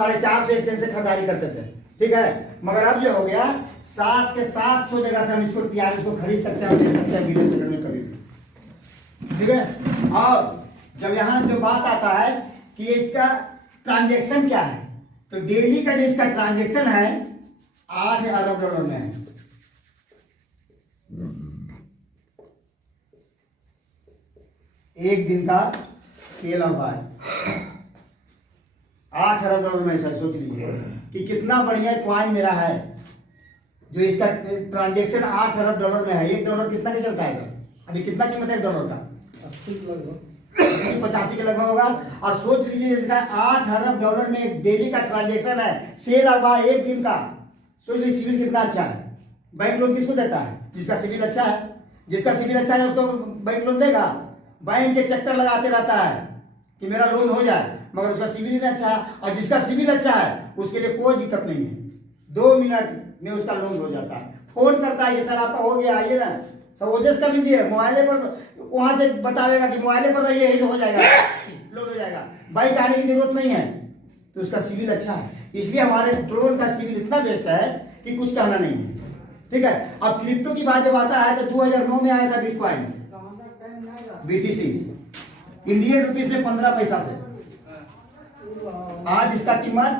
450 exchange से खरीदारी करते थे, ठीक है। मगर अब जो हो गया 7 के 700 जगह से हम इसको टीआरएक्स को खरीद सकते हैं और ले सकते हैं वीडियो चैनल में कभी भी, ठीक है। और जब यहाँ जो बात आता है कि इसका ट्रांजैक्शन क्या है, तो डेली का जो इसका ट्रांजैक्शन है 8 अरब डॉलर में है। एक दिन का सेल होता है 8 अरब डॉलर में। सर सोच लीजिए कि कितना बढ़िया क्वाइन मेरा है जो इसका ट्रांजैक्शन 8 अरब डॉलर में है। 1 डॉलर कितना का चलता है सर? अभी कितना कीमत है 1 डॉलर का? 85 के लगभग होगा। और सोच लीजिए इसका 8 अरब डॉलर में एक डेली का ट्रांजैक्शन है, सेल हुआ एक दिन का। सोच लीजिए सिविल कितना अच्छा है। बैंक लोन किसको देता है? जिसका सिविल अच्छा है। जिसका सिविल अच्छा है उसको बैंक लोन देगा। बैंक के चक्कर लगाते रहता है कि मेरा लोन हो जाए, मगर उसका सिविल नहीं अच्छा है। और जिसका सिविल अच्छा है उसके लिए कोई दिक्कत नहीं है, 2 मिनट में उसका लोन हो जाता है। फोन करता है, ये सर आपका हो गया, आइए ना सब एडजस्ट कर लीजिए। मोबाइले पर वहां से बतावेगा कि मोबाइले पर रहिए, यही हो जाएगा, लोन हो जाएगा। बैंक आने की जरूरत नहीं है, तो उसका सिविल अच्छा है। इसलिए हमारे ड्रोन का सिविल इतना बेस्ट है कि कुछ कहना नहीं है, ठीक है। अब क्रिप्टो की बात जब आता है तो 2009 में आया था बिटकॉइन, बीटीसी, इंडियन रुपीज में 15 पैसा से। आज इसका कीमत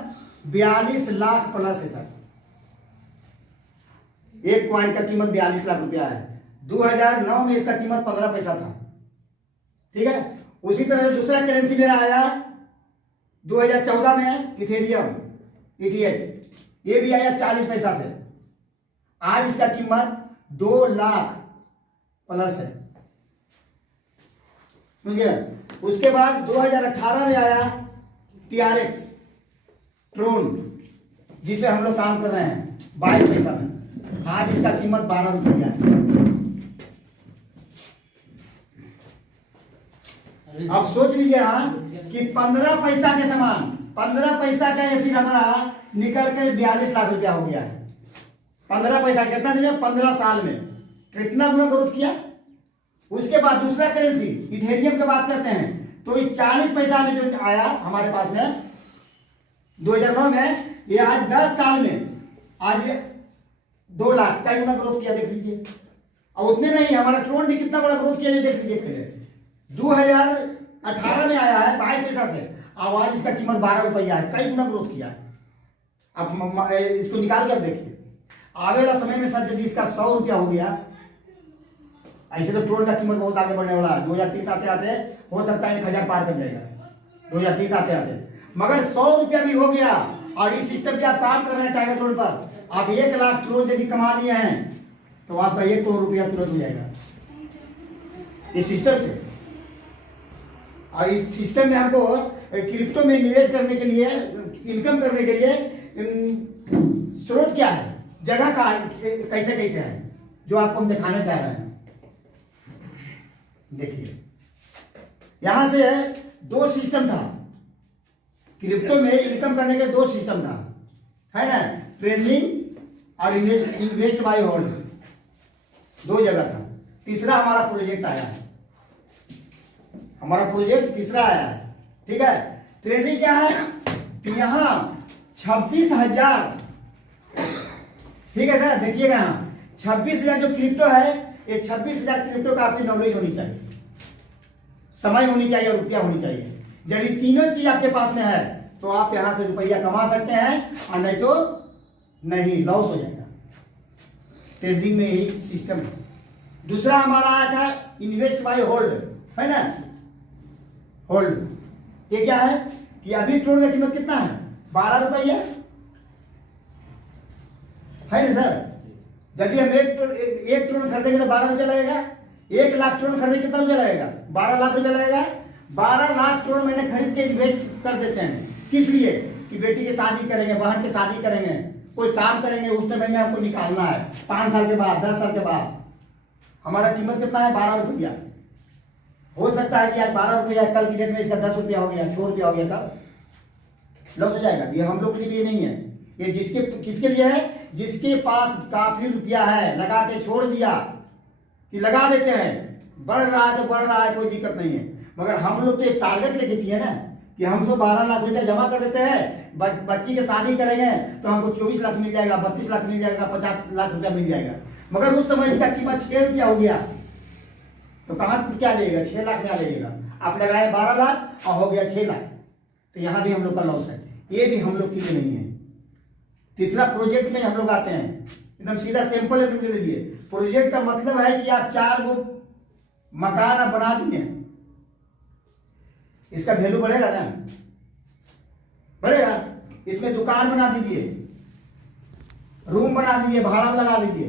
42 लाख प्लस है सर। एक क्वाइन का कीमत 42 लाख रुपया है। 2009 में इसका कीमत 15 पैसा था, ठीक है। उसी तरह से दूसरा करेंसी मेरा आया 2014 में, इथेरियम, ETH, ये भी आया 40 पैसा से। आज इसका कीमत 2 लाख प्लस है, समझ गया। उसके बाद 2018 में आया TRX ट्रोन, जिसे हम लोग काम कर रहे हैं 22 पैसा में। आज इसका कीमत 12 रुपया है। अब सोच लीजिए हाँ कि 15 पैसा के समान, 15 पैसा का ऐसी हमारा निकल कर 42 लाख रुपया हो गया है। 15 पैसा कितना दिन में? 15 साल में कितना गुना ग्रोथ किया। उसके बाद दूसरा करेंसी इथेरियम की बात करते हैं, तो ये 40 पैसा में जो आया हमारे पास में 2009 में, ये आज 10 साल में आज 2 लाख का गुना ग्रोथ किया, देख लीजिए। और उतने नहीं, हमारा ट्रोन भी कितना बड़ा ग्रोथ किया, देख लीजिए। 2018 में आया है 22 पैसा से, अब आज इसका कीमत 12 रुपया है, कई गुना ग्रोथ किया है। अब इसको निकाल कर देखिए, आने वाला समय में सर यदि इसका 100 रुपया हो गया, ऐसे तो ट्रोन का कीमत बहुत आगे बढ़ने वाला है। 2030 आते आते हो सकता है 1000 पार कर जाएगा, 2030 आते आते। मगर 100 रुपया भी हो गया, और इस सिस्टम पे आप काम कर रहे हैं टाइगर ट्रोन पर, आप 1 लाख ट्रोन यदि कमा लिए हैं तो आपका 1 करोड़ रुपया तुरंत हो जाएगा इस सिस्टम से। और इस सिस्टम में हमको क्रिप्टो में निवेश करने के लिए, इनकम करने के लिए स्रोत क्या है, जगह का कैसे कैसे है, जो आपको हम दिखाना चाह रहे हैं। देखिए यहां से 2 सिस्टम था क्रिप्टो में इनकम करने के, 2 सिस्टम था, है ना, ट्रेडिंग और इन्वेस्ट बाय होल्ड, 2 जगह था। तीसरा हमारा प्रोजेक्ट आया है, हमारा प्रोजेक्ट तीसरा आया है, ठीक है। ट्रेडिंग क्या है, यहां 26,000, ठीक है सर, देखिएगा यहाँ 26,000 जो क्रिप्टो है, ये 26,000 क्रिप्टो का आपकी नॉलेज होनी चाहिए, समय होनी चाहिए और रुपया होनी चाहिए। यदि तीनों चीज आपके पास में है तो आप यहां से रुपया कमा सकते हैं, और नहीं तो नहीं, लॉस हो जाएगा। ट्रेडिंग में यही सिस्टम है। दूसरा हमारा आया था इन्वेस्ट बाय होल्ड, है ना, होल्ड। ये क्या है कि अभी ट्रोन का कीमत कितना है? 12 रुपया है ना सर। यदि हम एक ट्रोन खरीदेंगे तो 12 रुपया लगेगा। 1 लाख ट्रोन खरीदे कितना रुपया लगेगा? 12 लाख रुपया लगेगा। 12 लाख ट्रोन मैंने खरीद के इन्वेस्ट कर देते हैं, किस लिए कि बेटी की शादी करेंगे, बहन की शादी करेंगे, कोई काम करेंगे, उस समय में हमको निकालना है 5 साल के बाद, 10 साल के बाद। हमारा कीमत कितना है? 12 रुपया। हो सकता है कि आज 12 रुपया, कल की डेट में इसका 10 रुपया हो गया, 6 रुपया हो गया, तब लॉस हो जाएगा। ये हम लोग के लिए नहीं है, ये जिसके किसके लिए है? जिसके पास काफी रुपया है, लगा के छोड़ दिया कि लगा देते हैं, बढ़ रहा है तो बढ़ रहा है, कोई दिक्कत नहीं है। मगर हम लोग तो एक टारगेट लेके किए ना कि हम तो 12 लाख रुपया जमा कर देते हैं, बट बच्ची की शादी करेंगे तो हमको 24 लाख मिल जाएगा, 32 लाख मिल जाएगा, 50 लाख रुपया मिल जाएगा। मगर उस समय इसका कीमत 6 रुपया हो गया तो कहाँ क्या जाएगा, 6 लाख में आ जाएगा। आप लगाए 12 लाख और हो गया 6 लाख, तो यहाँ भी हम लोग का लॉस है। ये भी हम लोग के लिए नहीं है। तीसरा प्रोजेक्ट में हम लोग आते हैं, एकदम सीधा सिंपल है, तुम लीजिए। प्रोजेक्ट का मतलब है कि आप 4 गो मकान आप बना दिए, इसका वैल्यू बढ़ेगा ना, बढ़ेगा। इसमें दुकान बना दीजिए, रूम बना दीजिए, भाड़ा लगा दीजिए,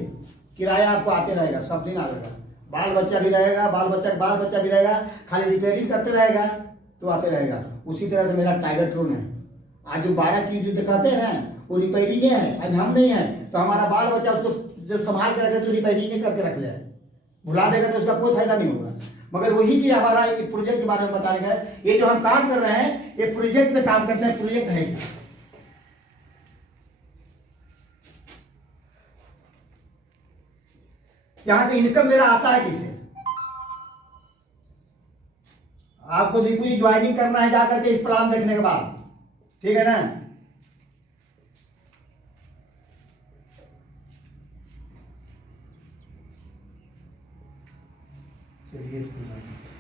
किराया आपको आते रहेगा, सब दिन आएगा। बाल बच्चा भी रहेगा, बाल बच्चा भी रहेगा, खाली रिपेयरिंग करते रहेगा तो आते रहेगा। उसी तरह से मेरा टाइगर ट्रोन है। आज जो 12 की जो दिखाते हैं वो रिपेयरिंग है, आज हम नहीं है तो हमारा बाल बच्चा उसको जब संभाल के रखे तो रिपेयरिंग करके रख ले, भुला देगा तो उसका कोई फायदा नहीं होगा। मगर वही चीज हमारा एक प्रोजेक्ट के बारे में बताने का है। ये जो हम काम कर रहे हैं ये प्रोजेक्ट पे काम करते हैं। प्रोजेक्ट है यहां से इनकम मेरा आता है किसे, आपको दीपू जी ज्वाइनिंग करना है जाकर के इस प्लान देखने के बाद, ठीक है ना। चलिए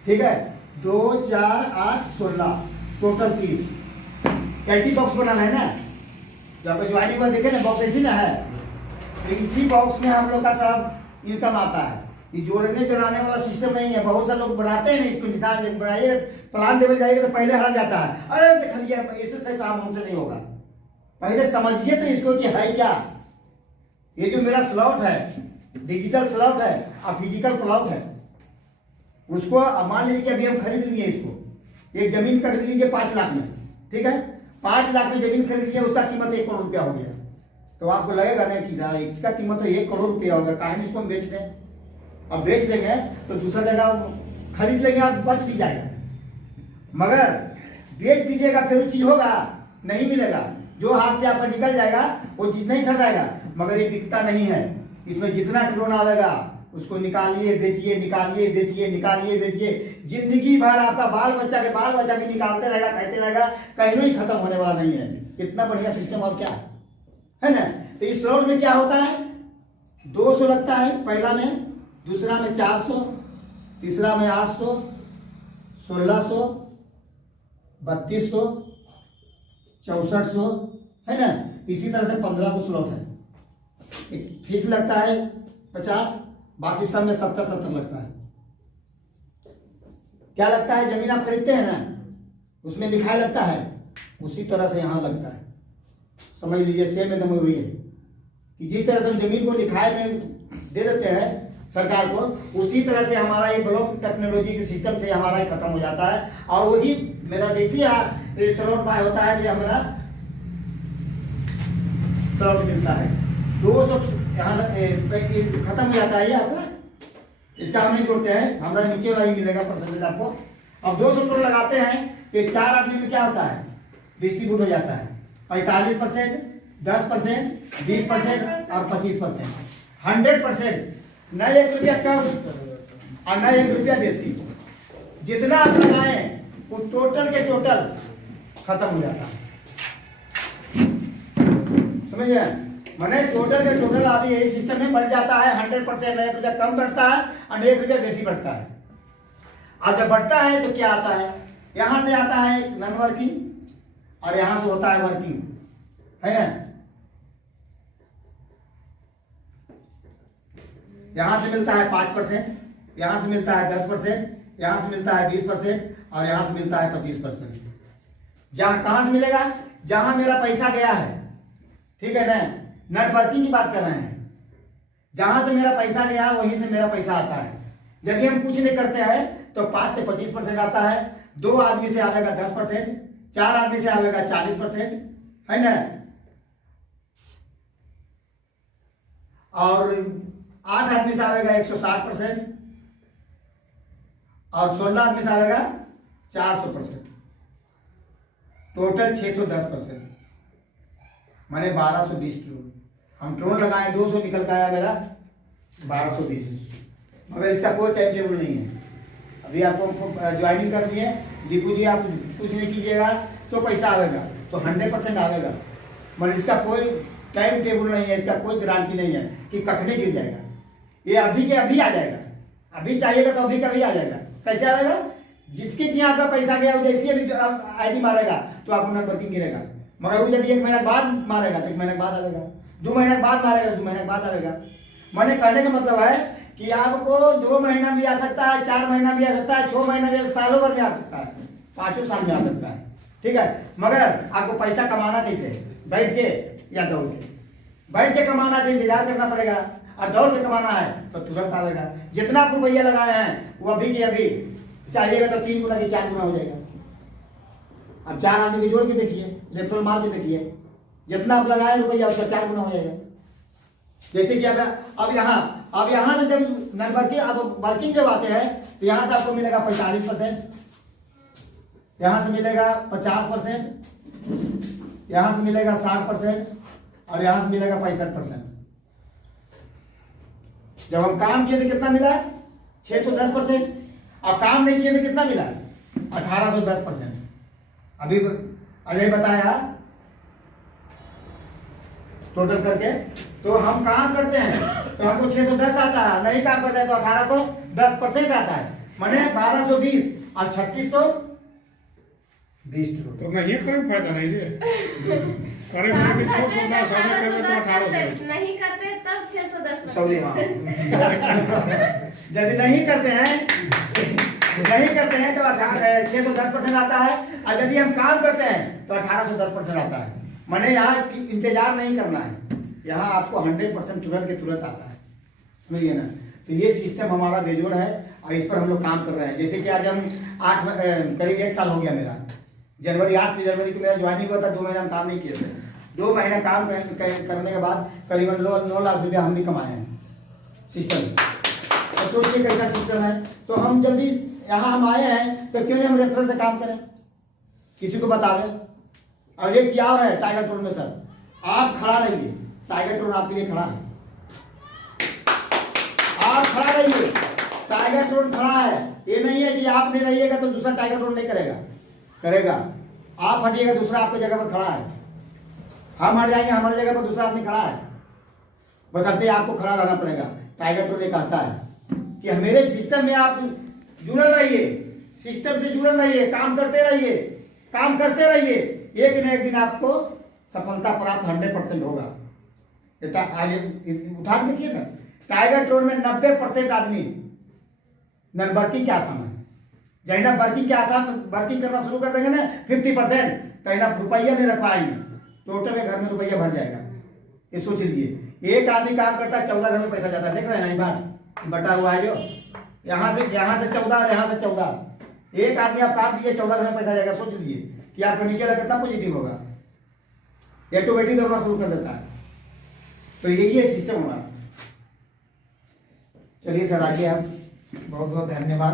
ठीक है, 2 4 8 16 टोटल 30। ऐसी बॉक्स बनाना है ना, जब ज्वाइनिंग में देखे ना बॉक्स ऐसी ना है, तो इसी बॉक्स में हम लोग का सब इनकम आता है। ये जोड़ने चढ़ाने वाला सिस्टम नहीं है। बहुत से लोग बनाते हैं इसको, निशान बनाइए प्लान देवल जाएगा तो पहले हट जाता है, अरे देख लिया ऐसे से काम हमसे नहीं होगा। पहले समझिए तो इसको कि है क्या। ये जो मेरा स्लॉट है डिजिटल स्लॉट है और फिजिकल प्लॉट है, उसको मान लीजिए कि अभी हम खरीद लिए इसको, एक जमीन खरीद लीजिए 5 लाख में, ठीक है। 5 लाख में जमीन खरीद लिया, उसका कीमत 1 करोड़ रुपया हो गया, तो आपको लगेगा ना कि इसका कीमत तो 1 करोड़ रुपया होगा, कहानी इसको हम बेच दें। अब बेच देंगे तो दूसरा जगह खरीद लेंगे और बच भी जाएगा। मगर बेच दीजिएगा फिर वो चीज होगा नहीं मिलेगा, जो हाथ से आपका निकल जाएगा वो चीज नहीं खरीदाएगा। मगर ये बिकता नहीं है। इसमें जितना ड्रोन आवेगा उसको निकालिए बेचिए, निकालिए बेचिए, निकालिए बेचिए, जिंदगी भर आपका बाल बच्चा भी निकालते रहेगा, कहते रहेगा, कहीं ही खत्म होने वाला नहीं है। कितना बढ़िया सिस्टम और क्या है ना। तो इस राउंड में क्या होता है, 200 लगता है पहला में, दूसरा में 400, तीसरा में 800, 1600, 3200, 6400, है ना। इसी तरह से 15 को स्लॉट है। एक फीस लगता है 50, बाकी सब में 70 लगता है। क्या लगता है, जमीन आप खरीदते हैं ना उसमें लिखा लगता है, उसी तरह से यहां लगता है। समझ लीजिए सेम एकदम वही है कि जिस तरह से हम जमीन को लिखाए में दे देते हैं सरकार को, उसी तरह से हमारा ये ब्लॉक टेक्नोलॉजी के सिस्टम से हमारा ये खत्म हो जाता है। और वही मेरा जैसे स्लॉट बाय होता है, जो हमारा स्लॉट मिलता है 200 यहाँ खत्म हो जाता है ये आपका। इसका हम नहीं जोड़ते हैं, हमारा नीचे वाला ही मिलेगा परसेंटेज आपको। अब 200 करोड़ लगाते हैं कि 4 आदमी में क्या होता है, डिस्ट्रीब्यूट हो जाता है 45%, 10%, 20% और 25%, 100%। न 1 रुपया कम और न 1 रुपया बेसी। जितना आप लगाए वो टोटल के टोटल खत्म हो जाता है। समझिए, मैंने टोटल के टोटल अभी यही सिस्टम में बढ़ जाता है। 100% 1 रुपया कम बढ़ता है और 1 रुपया बेसी बढ़ता है। और जब बढ़ता है तो क्या आता है, यहां से आता है नॉन वर्किंग और यहां से होता है वर्किंग, है ना। यहां से मिलता है 5%, यहां से मिलता है 10%, यहां से मिलता है 20% और यहां से मिलता है 25%। जहां कहां से मिलेगा, जहां मेरा पैसा गया है, ठीक है ना। नेट वर्किंग की बात कर रहे हैं, जहां से मेरा पैसा गया वहीं से मेरा पैसा आता है। यदि हम कुछ नहीं करते हैं तो 5 से 25% आता है, 2 आदमी से आवेगा 10%, 4 आदमी से आवेगा 40%, है ना। और 8 आदमी से आवेगा 160% और 16 आदमी से आवेगा 400%, टोटल 610%, माने 1220 ड्रोन। हम ड्रोन लगाए 200 निकल का आया मेरा 1220। मगर इसका कोई टाइम टेबल नहीं है। अभी आपको ज्वाइनिंग कर दिए, दीपू जी आप कुछ नहीं कीजिएगा तो पैसा आवेगा, तो 100% आएगा। मगर इसका कोई टाइम टेबल नहीं है, इसका कोई गारंटी नहीं है कि कखने गिर जाएगा। ये अभी के अभी आ जाएगा, अभी चाहिएगा तो अभी का भी आ जाएगा। कैसे आएगा? जिसके यहाँ आपका पैसा गया वो जैसे अभी आईडी मारेगा तो आपको नेट वर्किंग गिरेगा। मगर वो यदि 1 महीने बाद मारेगा तो 1 महीने बाद आएगा, 2 महीने बाद मारेगा तो 2 महीने बाद आएगा। मैंने कहने का मतलब है कि आपको 2 महीना भी आ सकता है, 4 महीना भी आ सकता है, 6 महीना भी, सालों भर में आ सकता है, 5 साल में आ सकता है। ठीक है, मगर आपको पैसा कमाना कैसे? बैठ के या दौड़ के? बैठ के कमाना तो इंतजार करना पड़ेगा, और दौड़ के कमाना है तो तुरंत आएगा। जितना आप रुपया लगाए हैं वो अभी के अभी चाहिएगा तो 3 गुना की 4 गुना हो जाएगा। अब 4 आदमी को जोड़ के देखिए, रेफरल मार के देखिए, जितना आप लगाए रुपया उसका 4 गुना हो जाएगा। जैसे कि अब यहाँ से जब नंबर अब वर्किंग जब आते हैं तो यहाँ से आपको मिलेगा 45%, यहाँ से मिलेगा 50%, यहाँ से मिलेगा 60% और यहाँ से मिलेगा 65%। जब हम काम किए थे कितना मिला? 610%। अब काम नहीं किए तो कितना मिला? 1810%। अभी अजय बताया टोटल करके। तो हम काम करते हैं तो हमको 610 आता है, नहीं काम करते हैं तो 1810% आता है, माने 1220 और 3620 तो नहीं करें फायदा नहीं रे करें फिर 610 आगे करें तो 1800 नहीं करते तब 610। सॉरी, हाँ यदि नहीं करते हैं तो 610% आता है, और यदि हम काम करते हैं तो 1810% आता है। मैंने यहाँ इंतजार नहीं करना है, यहाँ आपको 100% तुरंत के तुरंत आता है, समझिए ना। तो ये सिस्टम हमारा बेजोड़ है और इस पर हम लोग काम कर रहे हैं। जैसे कि आज हम करीब 1 साल हो गया मेरा, 8 जनवरी को मेरा ज्वाइनिंग हुआ था। 2 महीना हम काम नहीं किए थे। 2 महीना काम करने के बाद करीबन 9 लाख रुपया हम भी कमाए हैं सिस्टम। तो सोचिए कैसा सिस्टम है। तो हम जल्दी यहाँ हम आए हैं तो क्यों नहीं हम रेफरल से काम करें, किसी को बतावे। और एक क्या है टाइगर टोन में सर, आप खड़ा रहिए, टाइगर टोन आपके लिए खड़ा है, आप खड़ा रहिए, टाइगर टोन खड़ा है। ये नहीं है कि आप नहीं रहिएगा तो दूसरा टाइगर टोन नहीं करेगा। आप हटिएगा दूसरा आपकी जगह पर खड़ा है, हम हट जाएंगे हमारी जगह पर दूसरा आदमी खड़ा है, बशर्ते आपको खड़ा रहना पड़ेगा। टाइगर टोन ये कहता है कि मेरे सिस्टम में आप जुड़ल रहिए, सिस्टम से जुड़ल रहिए, काम करते रहिए, एक न एक दिन आपको सफलता प्राप्त 100% होगा। उठा के देखिए ना, टाइगर टोन में 90% आदमी नन वर्किंग के आसाम है। जैना वर्किंग के आसाम वर्किंग करना शुरू कर देंगे ना 50%, तैना रुपया नहीं रख पाएंगे, टोटल के घर में रुपया भर जाएगा। ये सोच लीजिए, एक आदमी काम करता है 14 घर में पैसा जाता है, देख रहे हैं ना, ये बटा हुआ है जो यहाँ से 14 और यहाँ से 14। एक आदमी आप काम कीजिए 14 घर में पैसा जाएगा। सोच लीजिए कि आपका नीचे लगा कितना पॉजिटिव होगा, ऑटोमेटिक दौड़ना शुरू कर देता है। तो यही है सिस्टम हमारा। चलिए सर आगे आप, बहुत बहुत धन्यवाद।